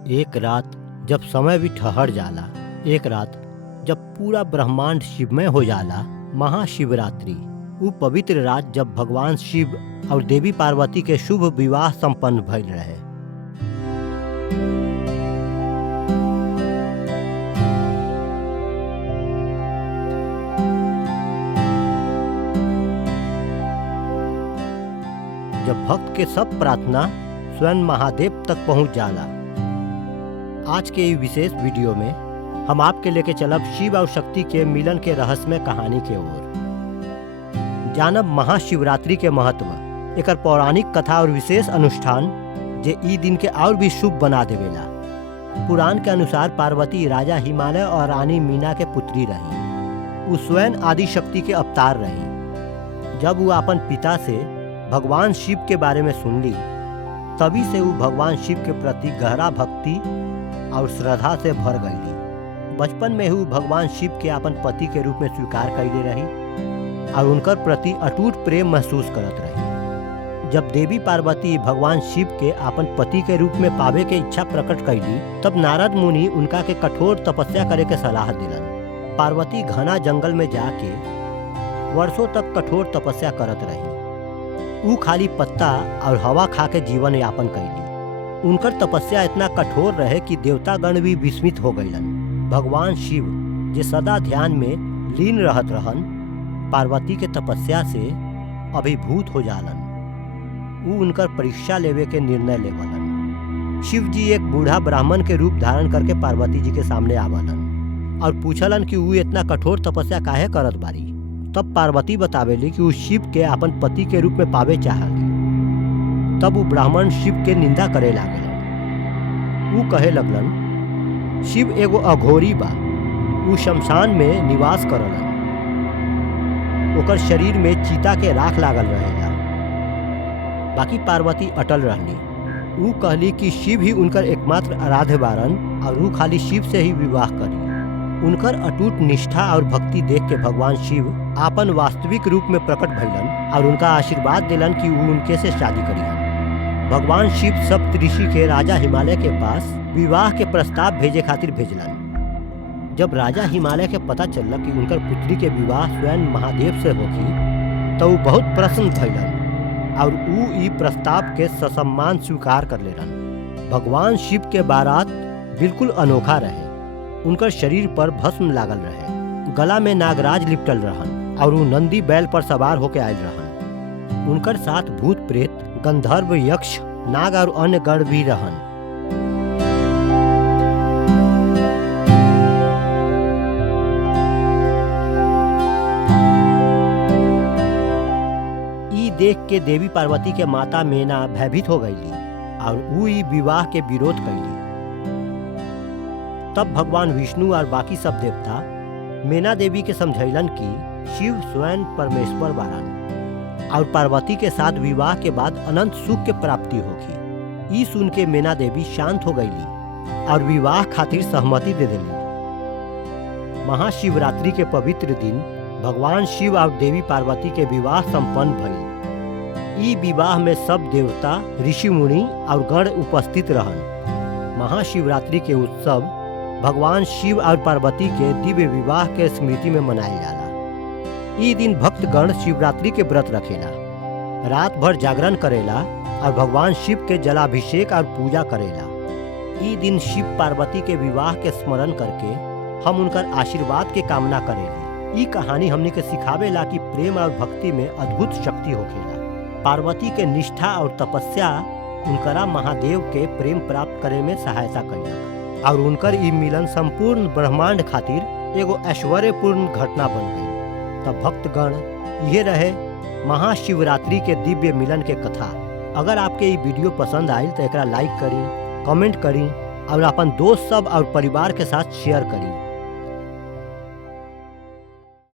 एक रात जब समय भी ठहर जाला, एक रात जब पूरा ब्रह्मांड शिवमय हो जाला, महाशिवरात्रि। वो पवित्र रात जब भगवान शिव और देवी पार्वती के शुभ विवाह संपन्न भइल रहे। जब भक्त के सब प्रार्थना स्वयं महादेव तक पहुंच जाला। आज के विशेष वीडियो में हम आपके लेके चलब शिव और शक्ति के मिलन के रहस्यमय कहानी के ओर। जानब महाशिवरात्रि के महत्व, एकर पौराणिक कथा और विशेष अनुष्ठान जे ई दिन के और भी शुभ बना देवेला। पुराण के अनुसार पार्वती राजा हिमालय और रानी मीना के पुत्री रही। वो स्वयं आदि शक्ति के अवतार रही। जब वो अपन पिता से भगवान शिव के बारे में सुनली, तभी से वो भगवान शिव के प्रति गहरा भक्ति और श्रद्धा से भर गईली। बचपन में वो भगवान शिव के अपन पति के रूप में स्वीकार कैले रही और उनकर प्रति अटूट प्रेम महसूस करत रही। जब देवी पार्वती भगवान शिव के अपन पति के रूप में पावे के इच्छा प्रकट कैली, तब नारद मुनि उनका के कठोर तपस्या करे के सलाह दिलन। पार्वती घना जंगल में जाके वर्षों तक कठोर तपस्या करत रही। वो खाली पत्ता और हवा खा के जीवन यापन कैली। उनकर तपस्या इतना कठोर रहे कि देवतागण भी विस्मित हो गईलन। भगवान शिव जे सदा ध्यान में लीन रहत रहन, पार्वती के तपस्या से अभिभूत हो जालन। वो उनकर परीक्षा लेवे के निर्णय लेवलन। शिव जी एक बूढ़ा ब्राह्मण के रूप धारण करके पार्वती जी के सामने आवलन और पूछलन कि वो इतना कठोर तपस्या काहे करत बारी। तब पार्वती बतावेली कि वो शिव के अपन पति के रूप में पावे चाहली। तब वो ब्राह्मण शिव के निंदा करे लागलन। वो कहे लगलन, शिव एगो अघोरी बा, वो शमशान में निवास करलन। ओकर शरीर में चीता के राख लागल रहेला। बाकी पार्वती अटल रहली। वो कहली कि शिव ही उनकर एकमात्र आराध्य बारन और वो खाली शिव से ही विवाह करी। उनकर अटूट निष्ठा और भक्ति देख के भगवान शिव आपन वास्तविक रूप में प्रकट भइलन और उनका आशीर्वाद दिलन कि वो उनके से शादी करिहन। भगवान शिव सप्तऋषि के राजा हिमालय के पास विवाह के प्रस्ताव भेजे खातिर भेजलन। जब राजा हिमालय के पता चलल कि उनकर पुत्री के विवाह स्वयं महादेव से होगी, तो वो बहुत प्रसन्न भइलन और वो ई प्रस्ताव के ससम्मान स्वीकार कर लेलन। भगवान शिव के बारात बिल्कुल अनोखा रहे। उनकर शरीर पर भस्म लागल रहे, गला में नागराज लिपटल रहन और वो नंदी बैल पर सवार होके आयल रहन। उनकर साथ भूत प्रेत, गंधर्व, यक्ष, नाग और अन्य गण भी रहन। ई देख के देवी पार्वती के माता मेना भयभीत हो गईली और वो ई विवाह के विरोध कैली। तब भगवान विष्णु और बाकी सब देवता मेना देवी के समझैलन कि शिव स्वयं परमेश्वर बारन और पार्वती के साथ विवाह के बाद अनंत सुख के प्राप्ति होगी। ई सुन के मेना देवी शांत हो गईली और विवाह खातिर सहमति दे देली। महाशिवरात्रि के पवित्र दिन भगवान शिव और देवी पार्वती के विवाह संपन्न भइल। ई विवाह में सब देवता, ऋषि मुनि और गण उपस्थित रहन। महाशिवरात्रि के उत्सव भगवान शिव और पार्वती के दिव्य विवाह के स्मृति में मनाया जाला। ई दिन भक्तगण शिवरात्रि के व्रत रखेला, रात भर जागरण करेला और भगवान शिव के जलाभिषेक और पूजा करेला। ई दिन शिव पार्वती के विवाह के स्मरण करके हम उनकर आशीर्वाद के कामना करेली। ई कहानी हमनी के सिखावेला कि प्रेम और भक्ति में अद्भुत शक्ति होखेला। पार्वती के निष्ठा और तपस्या उनकरा महादेव के प्रेम प्राप्त करे में सहायता कैलक और उनकर ई मिलन संपूर्ण ब्रह्मांड खातिर एगो ऐश्वर्यपूर्ण घटना बन गई। तब भक्तगण, ये रहे महाशिवरात्रि के दिव्य मिलन के कथा। अगर आपके ये वीडियो पसंद आयल तो एकरा लाइक करी, कमेंट करी और अपन दोस्त सब और परिवार के साथ शेयर करी।